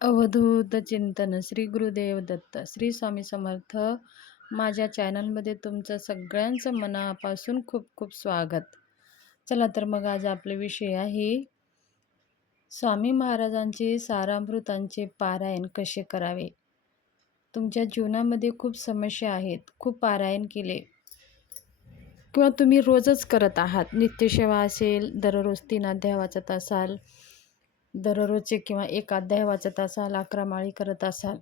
अवधूत चिंतन श्री गुरुदेव दत्त श्री स्वामी समर्थ. माझ्या चॅनलमध्ये तुमचं सगळ्यांचं मनापासून खूप खूप स्वागत. चला तर मग आज आपले विषय आहे स्वामी महाराजांचे सारामृतांचे पारायण कसे करावे? तुमच्या जीवनामध्ये खूप समस्या आहेत खूप पारायण केले. किंवा तुम्ही रोजच करत आहात नित्यसेवा असेल दररोज तीन अध्याय वाचत असाल दररोजचे किंवा एक अध्याय वाचत असाल अकरा माळी करत असाल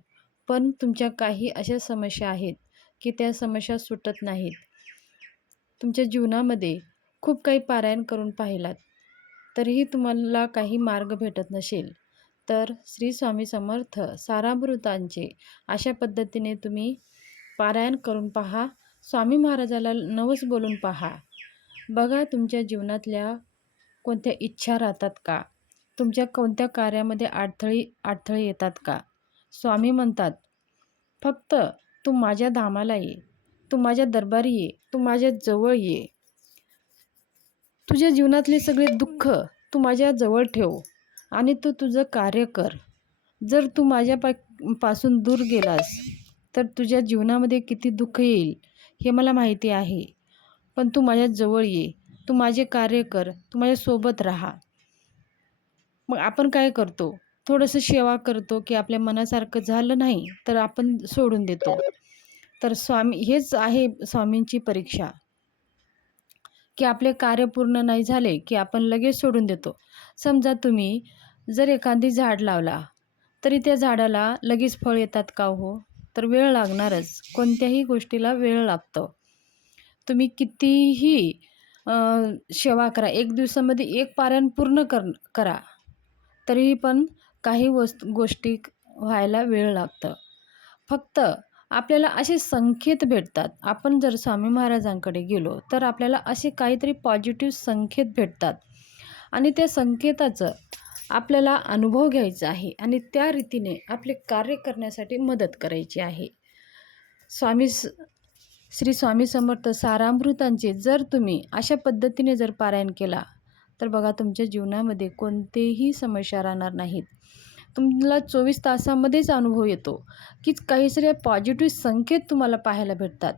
पण तुमच्या काही अशा समस्या आहेत की त्या समस्या सुटत नाहीत. तुमच्या जीवनामध्ये खूप काही पारायण करून पाहिलात तरीही तुम्हाला काही मार्ग भेटत नसेल. तर श्री स्वामी समर्थ सारामृतांचे अशा पद्धतीने तुम्ही पारायण करून पहा. स्वामी महाराजाला नवस बोलून पहा. बघा तुमच्या जीवनातल्या कोणत्या इच्छा राहतात का? तुमच्या कोणत्या कार्यामध्ये अडथळी अडथळे येतात का? स्वामी म्हणतात फक्त तू माझ्या धामाला ये तू माझ्या दरबारी ये तू माझ्या जवळ ये. तुझ्या जीवनातले सगळे दुःख तू माझ्या जवळ ठेव आणि तू तुझं कार्य कर. जर तू माझ्या पा पासून दूर गेलास तर तुझ्या जीवनामध्ये किती दुःख येईल हे मला माहिती आहे. पण तू माझ्या जवळ ये तू माझे कार्य कर तू माझ्यासोबत राहा. मग आपण काय करतो? थोडंसं सेवा करतो की आपल्या मनासारखं झालं नाही तर आपण सोडून देतो. तर स्वामी हेच आहे स्वामींची परीक्षा. की आपले कार्य पूर्ण नाही झाले की आपण लगेच सोडून देतो. समजा तुम्ही जर एखादी झाड लावला तरी त्या झाडाला लगेच फळ येतात का हो? तर वेळ लागणारच. कोणत्याही गोष्टीला वेळ लागतो. तुम्ही कितीही सेवा करा. एक दिवसामध्ये एक पारायण पूर्ण कर करा. तरीही पण काही वस्तू गोष्टी व्हायला वेळ लागतं. फक्त आपल्याला असे संकेत भेटतात. आपण जर स्वामी महाराजांकडे गेलो तर आपल्याला असे काहीतरी पॉझिटिव्ह संकेत भेटतात. आणि त्या संकेताचं आपल्याला अनुभव घ्यायचा आहे आणि त्या रीतीने आपले कार्य करण्यासाठी मदत करायची आहे. स्वामी श्री स्वामी समर्थ सारामृतांचे जर तुम्ही अशा पद्धतीने जर पारायण केला तर बघा तुमच्या जीवनामध्ये कोणतेही समस्या राहणार नाहीत. तुम्हाला चोवीस तासामध्येच अनुभव येतो की काहीतरी पॉझिटिव्ह संकेत तुम्हाला पाहायला भेटतात.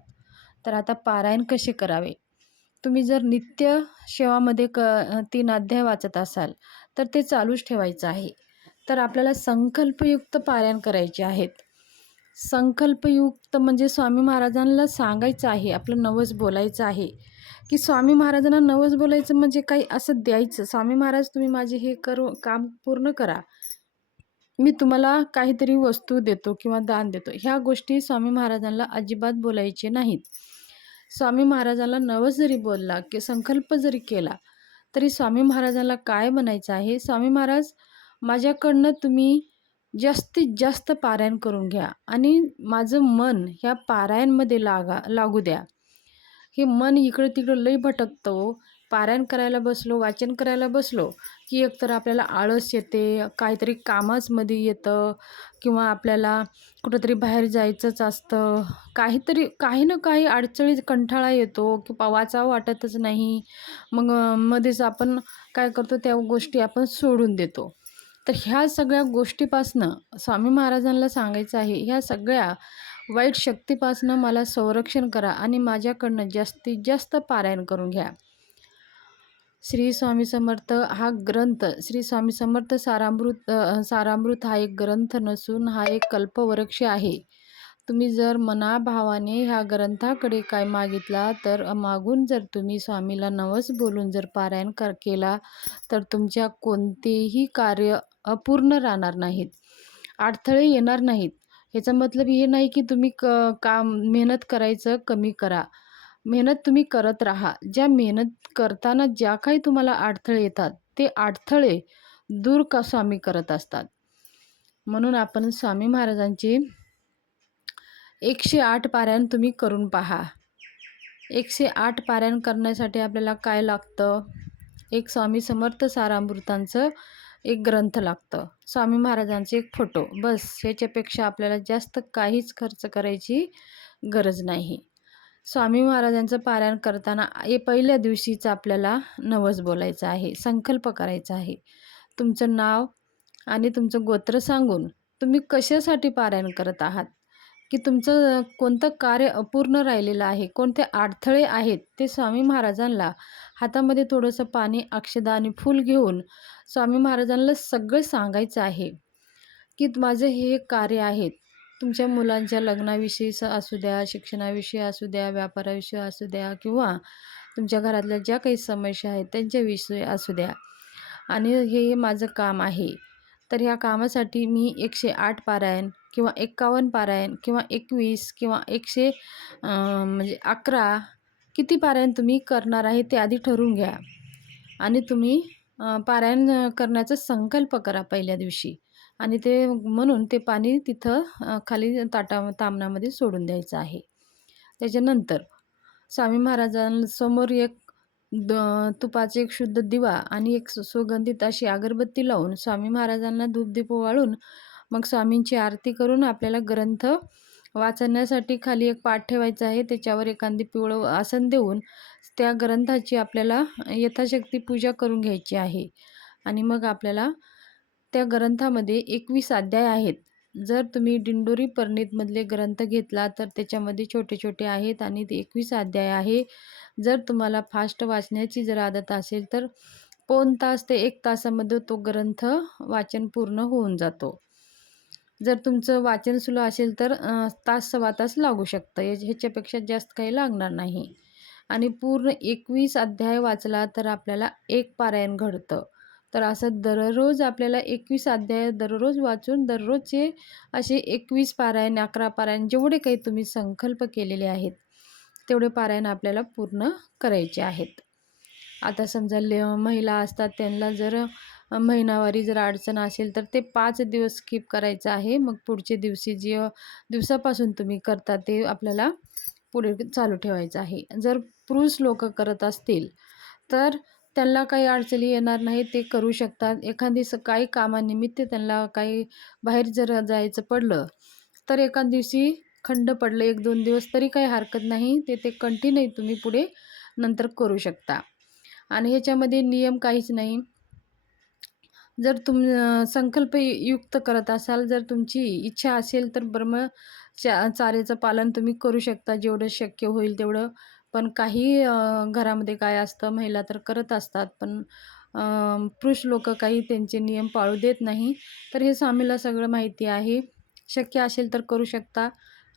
तर आता पारायण कसे करावे? तुम्ही जर नित्य सेवामध्ये क तीन अध्याय वाचत असाल तर ते चालूच ठेवायचं आहे. तर आपल्याला संकल्पयुक्त पारायण करायचे आहेत. संकल्पयुक्त म्हणजे स्वामी महाराजांना सांगायचं आहे आपलं नवस बोलायचं आहे. की स्वामी महाराजांना नवस बोलायचं म्हणजे काही असं द्यायचं. स्वामी महाराज तुम्ही माझे हे करू काम पूर्ण करा. मी तुम्हाला काहीतरी वस्तू देतो किंवा दान देतो. ह्या गोष्टी स्वामी महाराजांना अजिबात बोलायचे नाहीत. स्वामी महाराजांना नवस जरी बोलला की संकल्प जरी केला तरी स्वामी महाराजांना काय म्हणायचं आहे? स्वामी महाराज माझ्याकडनं तुम्ही जास्तीत जास्त पारायण करून घ्या आणि माझं मन ह्या पारायणमध्ये लागा लागू द्या. हे मन इकडं तिकडं लई भटकतं हो. पारायण करायला बसलो वाचन करायला बसलो की एकतर आपल्याला आळस येते काहीतरी कामाचमध्ये येतं किंवा आपल्याला कुठंतरी बाहेर जायचंच असतं. काहीतरी काही ना काही अडचणी कंठाळा येतो की वाचावं वाटतच नाही. मग मध्येच आपण काय करतो त्या गोष्टी आपण सोडून देतो. तर ह्या सगळ्या गोष्टीपासनं स्वामी महाराजांना सांगायचं आहे ह्या सगळ्या वाईट शक्तीपासनं मला संरक्षण करा आणि माझ्याकडनं जास्तीत जास्त पारायण करून घ्या. श्री स्वामी समर्थ हा ग्रंथ श्री स्वामी समर्थ सारामृत सारामृत हा एक ग्रंथ नसून हा एक कल्पवृक्ष आहे. तुम्ही जर मनाभावाने ह्या ग्रंथाकडे काय मागितला तर मागून जर तुम्ही स्वामीला नवस बोलून जर पारायण कर केला तर तुमच्या कोणतेही कार्य अपूर्ण राहणार नाहीत. अडथळे येणार नाहीत. ह्याचा मतलब हे नाही की तुम्ही क काम मेहनत करायचं कमी करा. मेहनत तुम्ही करत राहा. ज्या मेहनत करताना ज्या काही तुम्हाला अडथळे येतात ते अडथळे दूर का स्वामी करत असतात? म्हणून आपण स्वामी महाराजांची एकशे आठ पारायण तुम्ही करून पहा. एकशे आठ पारायण करण्यासाठी आपल्याला काय लागतं? एक स्वामी समर्थ सारामृतांचं एक ग्रंथ लागतं. स्वामी महाराजांचे एक फोटो. बस ह्याच्यापेक्षा आपल्याला जास्त काहीच खर्च करायची गरज नाही. स्वामी महाराजांचं पारायण करताना हे पहिल्या दिवशीच आपल्याला नवस बोलायचं आहे संकल्प करायचा आहे. तुमचं नाव आणि तुमचं गोत्र सांगून तुम्ही कशासाठी पारायण करत आहात? की तुमचं कोणतं कार्य अपूर्ण राहिलेलं आहे कोणते अडथळे आहेत ते स्वामी महाराजांना हातामध्ये थोडंसं पाणी अक्षदा आणि फूल घेऊन स्वामी महाराजांना सगळं सांगायचं आहे की माझं हे कार्य आहेत तुमच्या मुलांच्या लग्नाविषयी स असू द्या शिक्षणाविषयी असू द्या व्यापाराविषयी असू द्या किंवा तुमच्या घरातल्या ज्या काही समस्या आहेत त्यांच्याविषयी असू द्या. आणि हे माझं काम आहे. तर ह्या कामासाठी मी एकशे आठ पारायण किंवा एक्कावन्न पारायण किंवा एकवीस किंवा एकशे म्हणजे अकरा किती पारायण तुम्ही करणार आहे ते आधी ठरवून घ्या. आणि तुम्ही पारायण करण्याचा संकल्प करा पहिल्या दिवशी. आणि ते म्हणून ते पाणी तिथं खाली ताटा तामणामध्ये सोडून द्यायचं आहे. त्याच्यानंतर स्वामी महाराजांसमोर एक द तुपाचे एक शुद्ध दिवा आणि एक सुगंधित अशी अगरबत्ती लावून स्वामी महाराजांना धूपदीप वाळून मग स्वामींची आरती करून आपल्याला ग्रंथ वाचण्यासाठी खाली एक पाठ ठेवायचा आहे. त्याच्यावर एखादी पिवळं आसन देऊन त्या ग्रंथाची आपल्याला यथाशक्ती पूजा करून घ्यायची आहे. आणि मग आपल्याला त्या ग्रंथामध्ये एकवीस अध्याय आहेत. जर तुम्ही दिंडोरी परणीतमधले ग्रंथ घेतला तर त्याच्यामध्ये छोटे छोटे आहेत आणि ते एकवीस अध्याय आहे. जर तुम्हाला फास्ट वाचण्याची जर आदत असेल तर पाऊण तास ते एक तासामध्ये तो ग्रंथ वाचन पूर्ण होऊन जातो. जर तुमचं वाचन सुरू असेल तर तास सव्वा तास लागू शकतं. ह्याच्यापेक्षा जास्त काही लागणार नाही. आणि पूर्ण एकवीस अध्याय वाचला तर आपल्याला एक पारायण घडतं. तर असं दररोज आपल्याला एकवीस अध्याय दररोज वाचून दररोजचे असे एकवीस पारायण अकरा पारायण जेवढे काही तुम्ही संकल्प केलेले आहेत तेवढे पारायण आपल्याला पूर्ण करायचे आहेत. आता समजा ले महिला असतात त्यांना जर महिनावारी जर अडचण असेल तर ते पाच दिवस स्किप करायचं आहे. मग पुढचे दिवशी जे दिवसापासून तुम्ही करता ते आपल्याला पुढे चालू ठेवायचं आहे. जर पुरुष लोक करत असतील तर त्यांना काही अडचणी येणार नाही ते करू शकतात. एखादी स काही कामानिमित्त त्यांना काही बाहेर जर जायचं पडलं तर एका दिवशी खंड पडलं एक दोन दिवस तरी काही हरकत नाही. ते ते कंटिन्यू तुम्ही पुढे नंतर करू शकता. आणि ह्याच्यामध्ये नियम काहीच नाही. जर तुम संकल्प युक्त करत असाल जर तुमची इच्छा असेल तर ब्रह्म चा चारेचं पालन तुम्ही करू शकता. जेवढं शक्य होईल तेवढं. पण काही घरामध्ये काय असतं महिला तर करत असतात. पण पुरुष लोक काही त्यांचे नियम पाळू देत नाही. तर हे स्वामीला सगळं माहिती आहे. शक्य असेल तर करू शकता.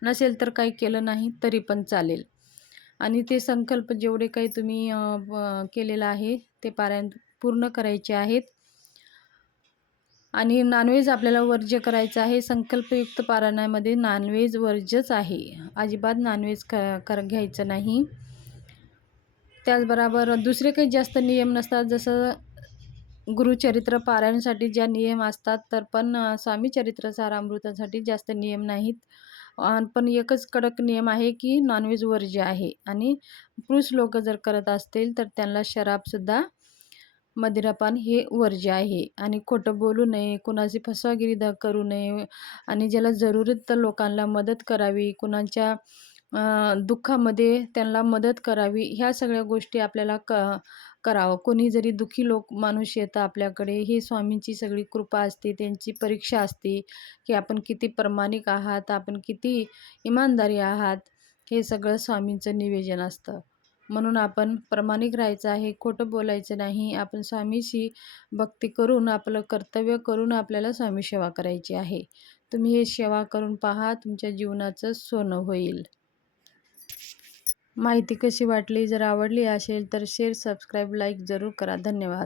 नसेल तर काही केलं नाही तरी पण चालेल. आणि ते संकल्प जेवढे काही तुम्ही केलेलं आहे ते पारायण पूर्ण करायचे आहेत. आणि नॉनव्हेज आपल्याला वर्ज्य करायचं आहे. संकल्पयुक्त पारायणामध्ये नॉनव्हेज वर्ज्यच आहे. अजिबात नॉनव्हेज क कर घ्यायचं नाही. त्याचबरोबर दुसरे काही जास्त नियम नसतात. जसं गुरुचरित्र पारायणासाठी ज्या नियम असतात तर पण स्वामी चरित्र सारामृतासाठी जास्त नियम नाहीत. पण एकच कडक नियम आहे की नॉनव्हेज वर्ज्य आहे. आणि पुरुष लोक जर करत असतील तर त्यांना शराबसुद्धा मदिरापान हे वर्ज्य आहे. आणि खोटं बोलू नये कुणाची फसवागिरी द करू नये आणि ज्याला जरूरत लोकांना मदत करावी कुणाच्या दुःखामध्ये त्यांना मदत करावी ह्या सगळ्या गोष्टी आपल्याला क करावं. कोणी जरी दुःखी लोक माणूस येतं आपल्याकडे ही स्वामींची सगळी कृपा असते त्यांची परीक्षा असते की आपण किती प्रामाणिक आहात आपण किती इमानदारी आहात हे सगळं स्वामींचं निवेदन असतं. म्हणून आपण प्रामाणिक राहायचं आहे खोटं बोलायचं नाही. आपण स्वामीशी भक्ती करून आपलं कर्तव्य करून आपल्याला स्वामी सेवा करायची आहे. तुम्ही हे सेवा करून पहा तुमच्या जीवनाचं सोनं होईल. माहिती कशी वाटली जर आवडली असेल तर शेअर सबस्क्राईब लाईक जरूर करा. धन्यवाद.